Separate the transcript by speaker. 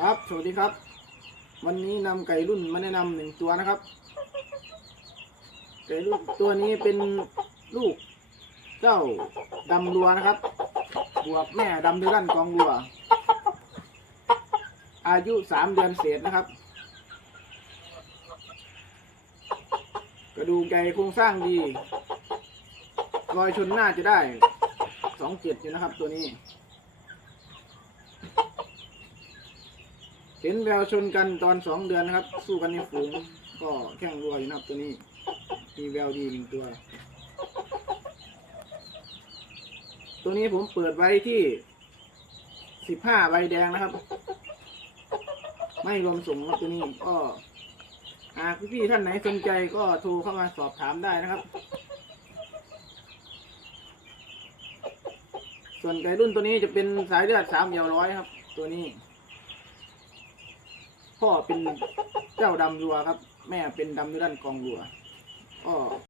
Speaker 1: ครับสวัสดีครับ วันนี้นำไก่รุ่นมาแนะนำหนึ่งตัวนะครับ ไก่รุ่นตัวนี้เป็นลูก เจ้าดำรัวนะครับ บวกแม่ดำด้วยด้านกองรัว อายุสามเดือนเศษนะครับ กระดูกไก่โครงสร้างดี รอยชนหน้าจะได้สองเจ็ดอยู่นะครับตัวนี้ เห็นแววชนกันตอนสองเดือนนะครับ สู้กันในฝูงก็แข่งรัวอยู่นะครับตัวนี้ มีแววดีหนึ่งตัว ตัวนี้ผมเปิดไว้ที่สิบห้าใบแดงนะครับ ไม่รวมส่งครับตัวนี้ก็หากพี่ๆท่านไหนสนใจก็โทรเข้ามาสอบถามได้นะครับ ส่วนไก่รุ่นตัวนี้จะเป็นสายเลือดสามเอียวร้อยครับ ตัวนี้ พ่อเป็นเจ้าดำรัวครับ แม่เป็นดำด้วยด้านกองรัวก็